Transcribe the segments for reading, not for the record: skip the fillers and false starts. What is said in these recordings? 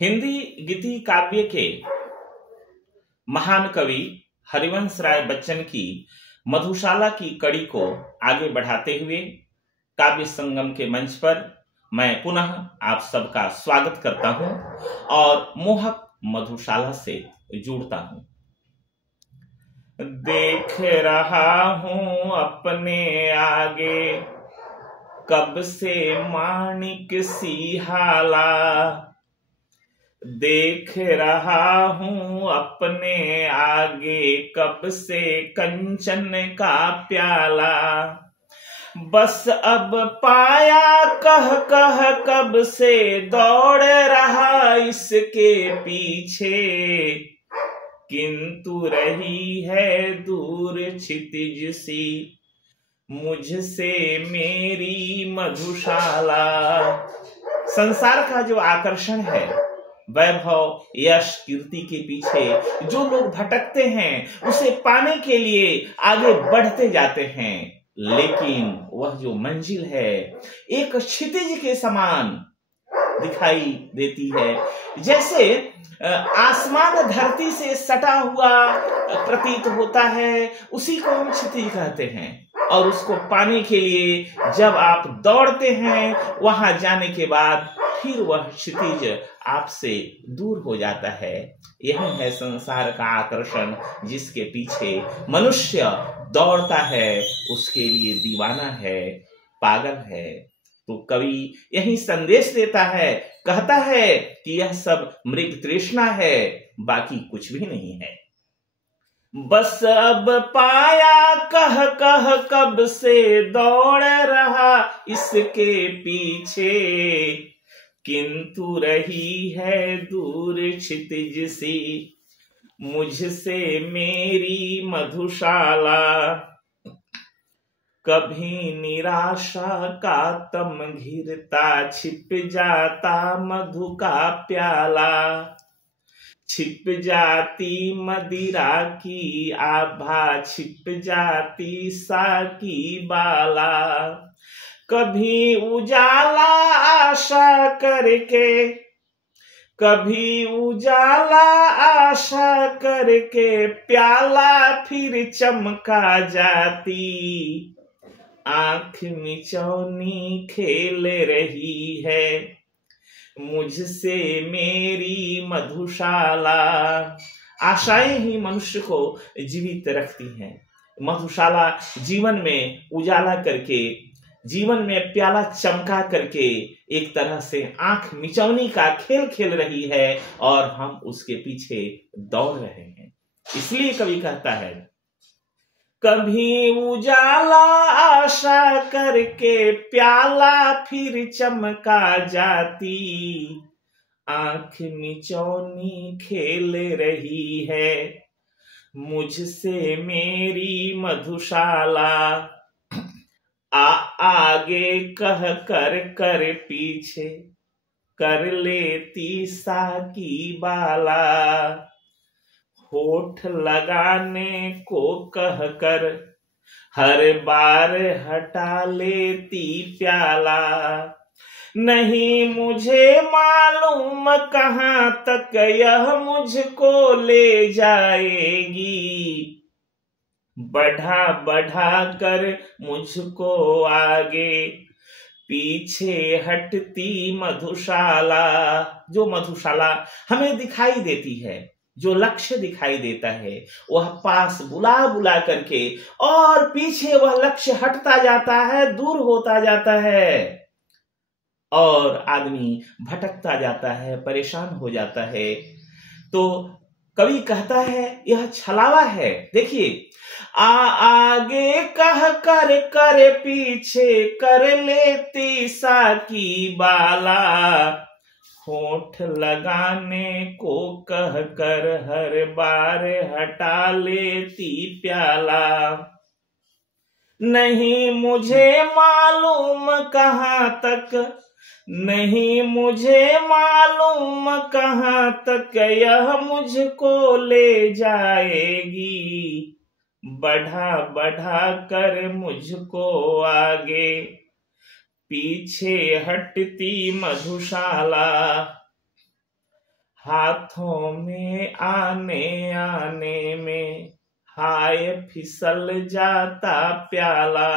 हिंदी गीति काव्य के महान कवि हरिवंश राय बच्चन की मधुशाला की कड़ी को आगे बढ़ाते हुए काव्य संगम के मंच पर मैं पुनः आप सबका स्वागत करता हूं और मोहक मधुशाला से जुड़ता हूं। देख रहा हूं अपने आगे कब से माणिक सी हाला, देख रहा हूं अपने आगे कब से कंचन का प्याला, बस अब पाया कह कह कब से दौड़ रहा इसके पीछे, किंतु रही है दूर क्षितिज सी मुझसे मेरी मधुशाला। संसार का जो आकर्षण है, वैभव, यश, कीर्ति के पीछे जो लोग भटकते हैं उसे पाने के लिए आगे बढ़ते जाते हैं, लेकिन वह जो मंजिल है एक क्षितिज के समान दिखाई देती है। जैसे आसमान धरती से सटा हुआ प्रतीत होता है, उसी को हम क्षितिज कहते हैं। और उसको पाने के लिए जब आप दौड़ते हैं, वहां जाने के बाद फिर वह क्षितिज आपसे दूर हो जाता है। यही है संसार का आकर्षण, जिसके पीछे मनुष्य दौड़ता है, उसके लिए दीवाना है, पागल है। तो कवि यही संदेश देता है, कहता है कि यह सब मृग तृष्णा है, बाकी कुछ भी नहीं है। बस अब पाया कह कह कब से दौड़ रहा इसके पीछे, किंतु रही है दूर क्षितिज सी मुझसे मेरी मधुशाला। कभी निराशा का तम घिरता छिप जाता मधु का प्याला, छिप जाती मदिरा की आभा, छिप जाती साकी बाला। कभी उजाला आशा करके, कभी उजाला आशा करके प्याला फिर चमका जाती, आंख मिचौनी खेल रही है मुझसे मेरी मधुशाला। आशाएं ही मनुष्य को जीवित रखती हैं। मधुशाला जीवन में उजाला करके, जीवन में प्याला चमका करके एक तरह से आंख मिचौनी का खेल खेल रही है और हम उसके पीछे दौड़ रहे हैं। इसलिए कवि कहता है, कभी उजाला आशा करके प्याला फिर चमका जाती, आंख मिचौनी खेल रही है मुझसे मेरी मधुशाला। आगे कह कर कर पीछे कर लेती साकी बाला, होठ लगाने को कह कर हर बार हटा लेती प्याला। नहीं मुझे मालूम कहां तक यह मुझको ले जाएगी, बढ़ा बढ़ा कर मुझको आगे पीछे हटती मधुशाला। जो मधुशाला हमें दिखाई देती है, जो लक्ष्य दिखाई देता है, वह पास बुला बुला करके और पीछे वह लक्ष्य हटता जाता है, दूर होता जाता है और आदमी भटकता जाता है, परेशान हो जाता है। तो कवि कहता है यह छलावा है। देखिए, आगे कह कर कर पीछे कर लेती साकी बाला, होठ लगाने को कह कर हर बार हटा लेती प्याला। नहीं मुझे मालूम कहां तक, नहीं मुझे मालूम कहां तक यह मुझको ले जाएगी, बढ़ा बढ़ा कर मुझको आगे पीछे हटती मधुशाला। हाथों में आने आने में हाय फिसल जाता प्याला,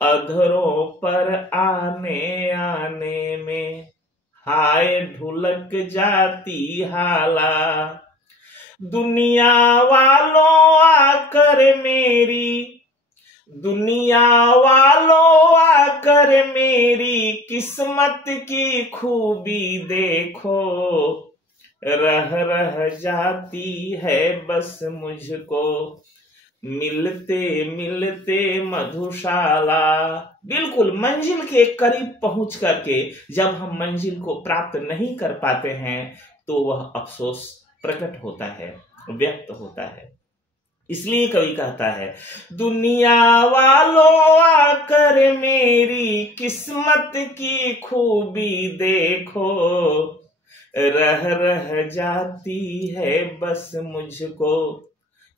अधरों पर आने आने में हाय ढुलक जाती हाला। दुनिया वालों आकर मेरी किस्मत की खूबी देखो, रह जाती है बस मुझको मिलते मिलते मधुशाला। बिल्कुल मंजिल के करीब पहुंच करके जब हम मंजिल को प्राप्त नहीं कर पाते हैं तो वह अफसोस प्रकट होता है, व्यक्त होता है। इसलिए कवि कहता है, दुनिया वालों आकर मेरी किस्मत की खूबी देखो, रह जाती है बस मुझको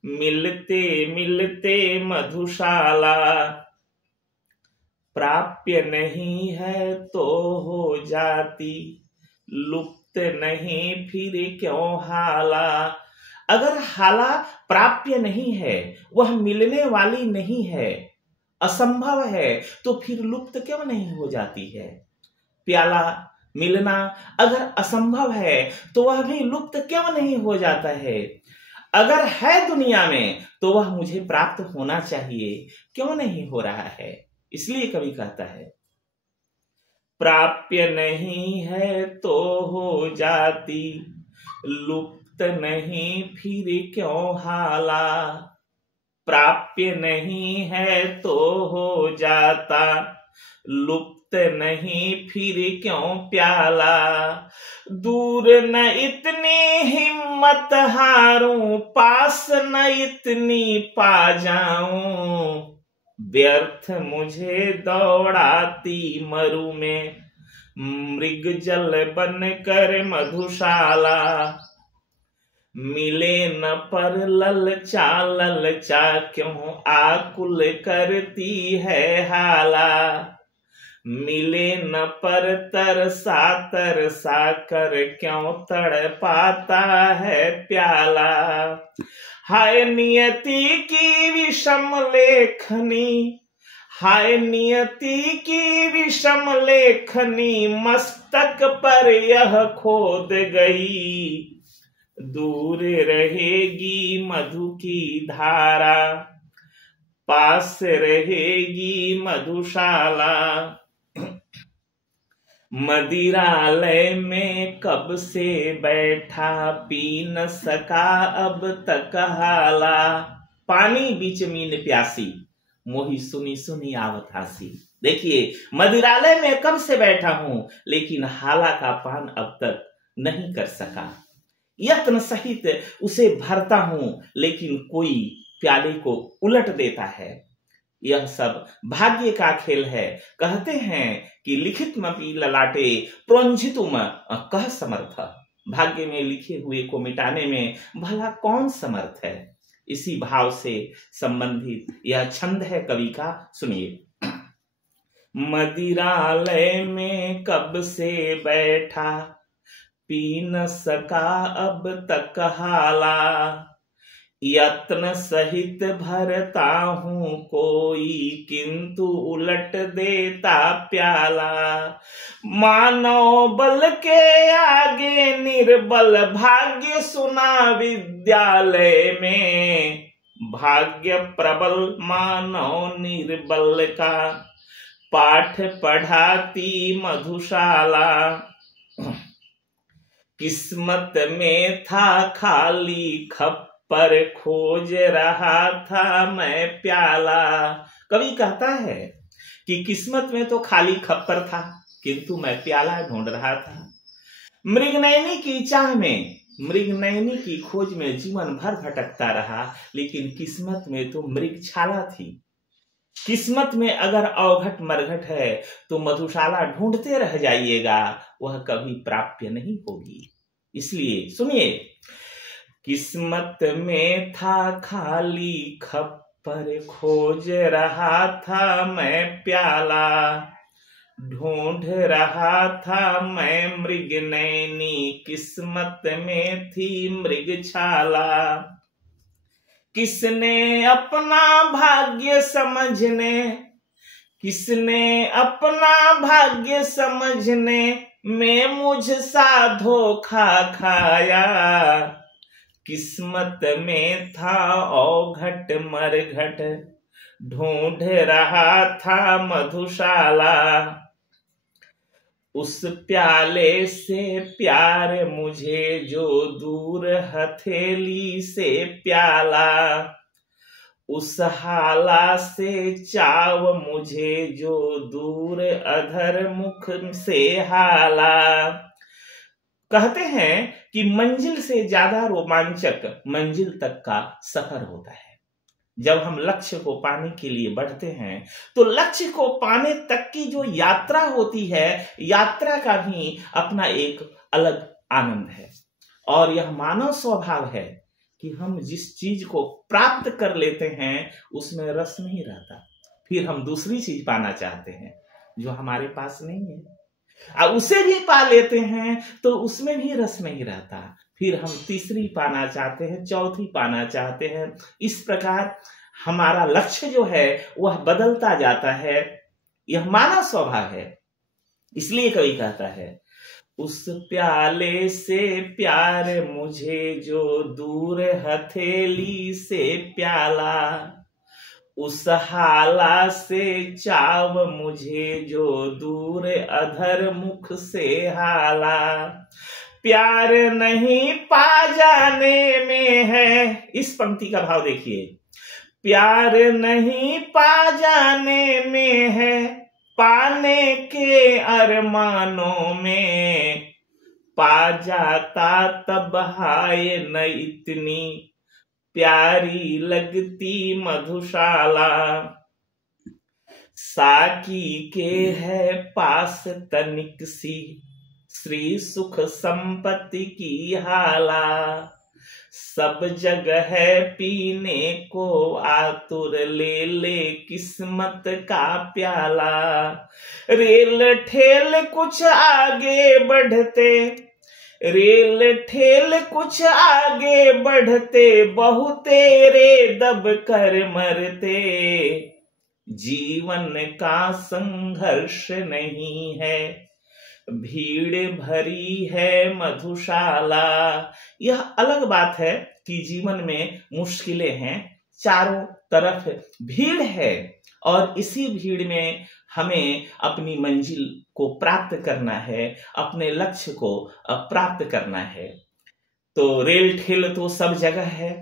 मिलते मिलते मधुशाला। प्राप्य नहीं है तो हो जाती, लुप्त नहीं फिर क्यों हाला। अगर हाला प्राप्य नहीं है, वह मिलने वाली नहीं है, असंभव है, तो फिर लुप्त क्यों नहीं हो जाती है। प्याला मिलना अगर असंभव है तो वह भी लुप्त क्यों नहीं हो जाता है। अगर है दुनिया में तो वह मुझे प्राप्त होना चाहिए, क्यों नहीं हो रहा है। इसलिए कवि कहता है, प्राप्य नहीं है तो हो जाती, लुप्त नहीं फिर क्यों हाला। प्राप्य नहीं है तो हो जाता, लुप्त नहीं फिर क्यों प्याला। दूर न इतनी हिम्मत हारूं, पास न इतनी पा जाऊं, व्यर्थ मुझे दौड़ाती मरु में मृग जल बन कर मधुशाला। मिले न पर ललचा क्यों आकुल करती है हाला। मिले न पर तरसा कर क्यों तड़पाता है प्याला। हाय नियति की विषम लेखनी, हाय नियति की विषम लेखनी, मस्तक पर यह खोद गई, दूर रहेगी मधु की धारा, पास रहेगी मधुशाला। मदिरालय में कब से बैठा, पी न सका अब तक हाला। पानी बीच मीन प्यासी, मोही सुनी सुनी आवत हासी। देखिए, मदिरालय में कब से बैठा हूं लेकिन हाला का पान अब तक नहीं कर सका। यत्न सहित उसे भरता हूं लेकिन कोई प्याले को उलट देता है। यह सब भाग्य का खेल है। कहते हैं कि लिखित मपी ललाटे प्रोंझितुम कह समर्थ। भाग्य में लिखे हुए को मिटाने में भला कौन समर्थ है। इसी भाव से संबंधित यह छंद है कवि का, सुनिए। मदिरालय में कब से बैठा, पी न सका अब तक हाला। यत्न सहित भरता हूं कोई, किंतु उलट देता प्याला। मानव बल के आगे निर्बल, भाग्य सुना विद्यालय में। भाग्य प्रबल मानव निर्बल का, पाठ पढ़ाती मधुशाला। किस्मत में था खाली खप्पर, खोज रहा था मैं प्याला। कवि कहता है कि किस्मत में तो खाली खप्पर था किंतु मैं प्याला ढूंढ रहा था। मृगनयनी की चाह में, मृगनयनी की खोज में जीवन भर भटकता रहा, लेकिन किस्मत में तो मृगछाला थी। किस्मत में अगर अवघट मरघट है तो मधुशाला ढूंढते रह जाइएगा, वह कभी प्राप्य नहीं होगी। इसलिए सुनिए, किस्मत में था खाली खप्पर, खोज रहा था मैं प्याला। ढूंढ रहा था मैं मृग नैनी, किस्मत में थी मृगछाला। किसने अपना भाग्य समझने, किसने अपना भाग्य समझने में मुझसा धोखा खाया। किस्मत में था औघट मरघट, ढूंढ रहा था मधुशाला। उस प्याले से प्यार मुझे जो दूर हथेली से प्याला। उस हाला से चाव मुझे जो दूर अधर मुख से हाला। कहते हैं कि मंजिल से ज्यादा रोमांचक मंजिल तक का सफर होता है। जब हम लक्ष्य को पाने के लिए बढ़ते हैं तो लक्ष्य को पाने तक की जो यात्रा होती है, यात्रा का भी अपना एक अलग आनंद है। और यह मानव स्वभाव है कि हम जिस चीज को प्राप्त कर लेते हैं उसमें रस नहीं रहता, फिर हम दूसरी चीज पाना चाहते हैं जो हमारे पास नहीं है। अब उसे भी पा लेते हैं तो उसमें भी रस नहीं रहता, फिर हम तीसरी पाना चाहते हैं, चौथी पाना चाहते हैं। इस प्रकार हमारा लक्ष्य जो है वह बदलता जाता है। यह मानव स्वभाव है। इसलिए कवि कहता है, उस प्याले से प्यार मुझे जो दूर हथेली से प्याला। उस हाला से चाव मुझे जो दूर अधर मुख से हाला। प्यार नहीं पा जाने में है, इस पंक्ति का भाव देखिए, प्यार नहीं पा जाने में है, पाने के अरमानों में। पा जाता तब हाय न इतनी प्यारी लगती मधुशाला। साकी के है पास तनिक सी श्री सुख संपत्ति की हाला। सब जगह है पीने को आतुर, ले ले किस्मत का प्याला। रेल ठेल कुछ आगे बढ़ते, रेल ठेल कुछ आगे बढ़ते, बहु तेरे दब कर मरते। जीवन का संघर्ष नहीं है, भीड़ भरी है मधुशाला। यह अलग बात है कि जीवन में मुश्किलें हैं, चारों तरफ भीड़ है और इसी भीड़ में हमें अपनी मंजिल को प्राप्त करना है, अपने लक्ष्य को प्राप्त करना है। तो रेल ठेल तो सब जगह है,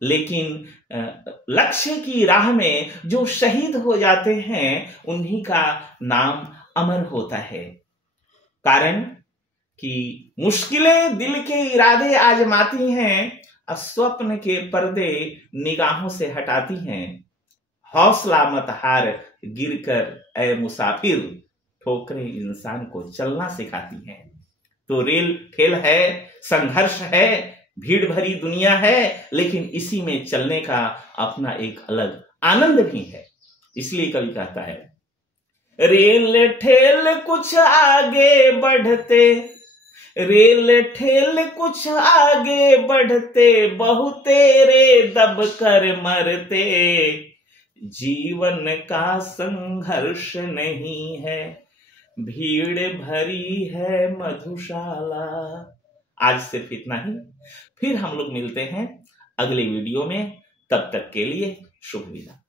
लेकिन लक्ष्य की राह में जो शहीद हो जाते हैं उन्हीं का नाम अमर होता है। कारण कि मुश्किलें दिल के इरादे आजमाती हैं, स्वप्न के पर्दे निगाहों से हटाती हैं। हौसला मत हार गिरकर ए मुसाफिर, ठोकरें इंसान को चलना सिखाती हैं। तो रेल ठेल है, संघर्ष है, भीड़ भरी दुनिया है, लेकिन इसी में चलने का अपना एक अलग आनंद भी है। इसलिए कवि कहता है, रेल ठेल कुछ आगे बढ़ते, रेल ठेल कुछ आगे बढ़ते, बहु तेरे दब कर मरते। जीवन का संघर्ष नहीं है, भीड़ भरी है मधुशाला। आज सिर्फ इतना ही, फिर हम लोग मिलते हैं अगले वीडियो में। तब तक के लिए शुभ विदा।